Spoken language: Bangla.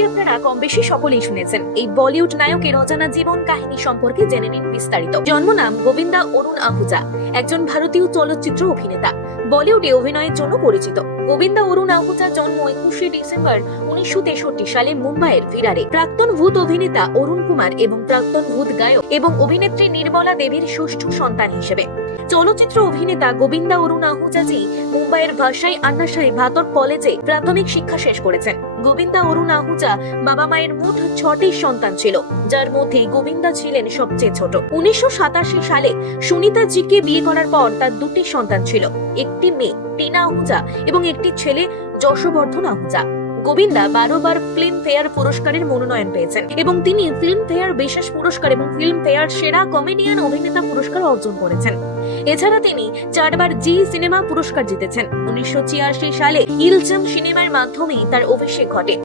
নামটি আপনারা কম বেশি সকলেই শুনেছেন। এই বলিউড নায়কের অজানা জীবন কাহিনী সম্পর্কে জেনে নিন বিস্তারিত। জন্মনাম গোবিন্দা অরুণ আহুজা, একজন ভারতীয় চলচ্চিত্র অভিনেতা, বলিউডে অভিনয়ের জন্য পরিচিত। গোবিন্দা অরুণ আহুজার জন্ম 21শে ডিসেম্বর 1963 সালে মুম্বাইয়ের ভিরারে। প্রাক্তন ভূত অভিনেতা অরুণ কুমার এবং প্রাক্তন ভূত গায়ক এবং অভিনেত্রী নির্মলা দেবীর ষষ্ঠ সন্তান হিসেবে চলচ্চিত্র অভিনেতা গোবিন্দা অরুণ আহুজাজি মুম্বাইয়ের ভাষাই আন্না শাহী ভাতর কলেজে প্রাথমিক শিক্ষা শেষ করেছেন। গোবিন্দা অরুণ আহুজা বাবা মায়ের মোট 6টি সন্তান ছিল, যার মধ্যে গোবিন্দা ছিলেন সবচেয়ে ছোট। 1987 সালে সুনিতা জিকে বিয়ে করার পর তার 2টি সন্তান ছিল, একটি মেয়ে টিনা আহুজা এবং একটি ছেলে যশবর্ধন আহুজা। গোবিন্দা 12 বার ফিল্মফেয়ার পুরস্কারের মনোনয়ন পেয়েছেন এবং তিনি ফিল্মফেয়ার বিশেষ পুরস্কার এবং ফিল্মফেয়ার সেরা কমেডিয়ান অভিনেতা পুরস্কার অর্জন করেছেন। এছাড়া তিনি 4 বার জি সিনেমা পুরস্কার জিতেছেন। 1986 সালে ইলজাম সিনেমার মাধ্যমে তার অভিষেক ঘটে।